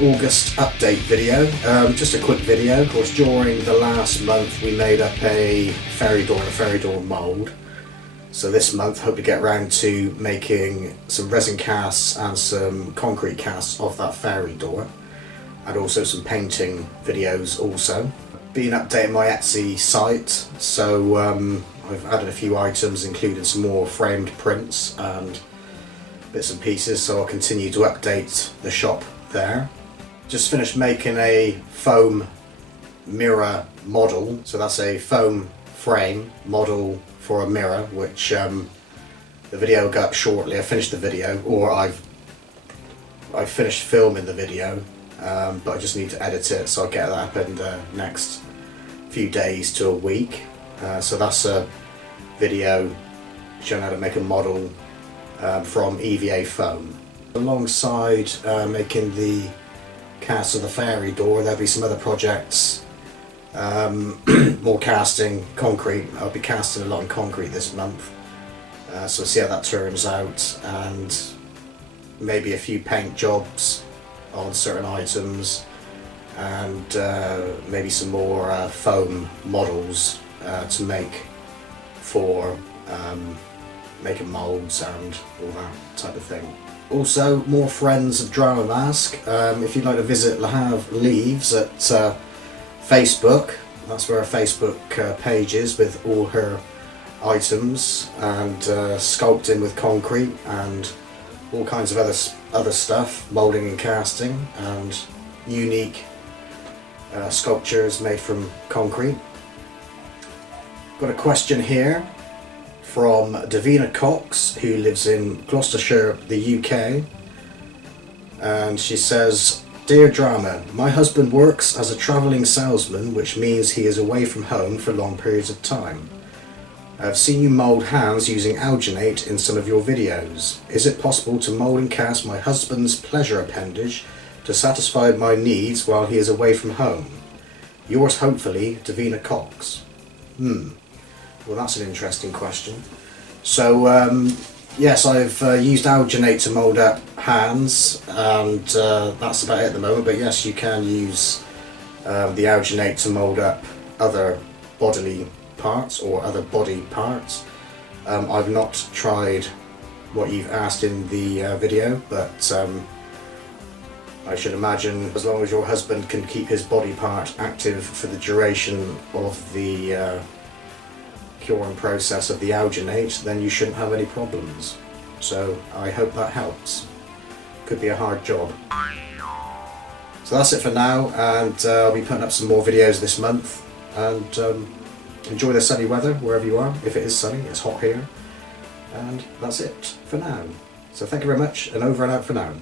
August update video. Just a quick video. Of course, during the last month we made up a fairy door and a fairy door mould. So this month hope to get around to making some resin casts and some concrete casts of that fairy door. And also some painting videos also. Been updating my Etsy site, so I've added a few items, including some more framed prints and bits and pieces, so I'll continue to update the shop there. Just finished making a foam mirror model, so that's a foam frame model for a mirror, which the video will go up shortly. I finished the video, or I've finished filming the video, but I just need to edit it, so I'll get that up in the next few days to a week. So that's a video showing how to make a model from EVA foam. Alongside making the cast of the fairy door, there'll be some other projects, more casting concrete. I'll be casting a lot in concrete this month, so see how that turns out, and maybe a few paint jobs on certain items, and maybe some more foam models to make for making moulds and all that type of thing. Also, more friends of Dramamask. If you'd like to visit Le Havre Leaves at Facebook, that's where our Facebook page is, with all her items and sculpting with concrete and all kinds of other stuff, moulding and casting, and unique sculptures made from concrete. Got a question here from Davina Cox, who lives in Gloucestershire, the UK, and she says, "Dear Drama, my husband works as a travelling salesman, which means he is away from home for long periods of time. I've seen you mould hands using alginate in some of your videos. Is it possible to mould and cast my husband's pleasure appendage to satisfy my needs while he is away from home? Yours hopefully, Davina Cox." Well, that's an interesting question. So yes, I've used alginate to mould up hands, and that's about it at the moment, but yes, you can use the alginate to mould up other bodily parts or other body parts. I've not tried what you've asked in the video, but I should imagine as long as your husband can keep his body part active for the duration of the curing process of the alginate, then you shouldn't have any problems. So I hope that helps. Could be a hard job. So that's it for now, and I'll be putting up some more videos this month, and enjoy the sunny weather wherever you are. If it is sunny, it's hot here, and that's it for now. So thank you very much, and over and out for now.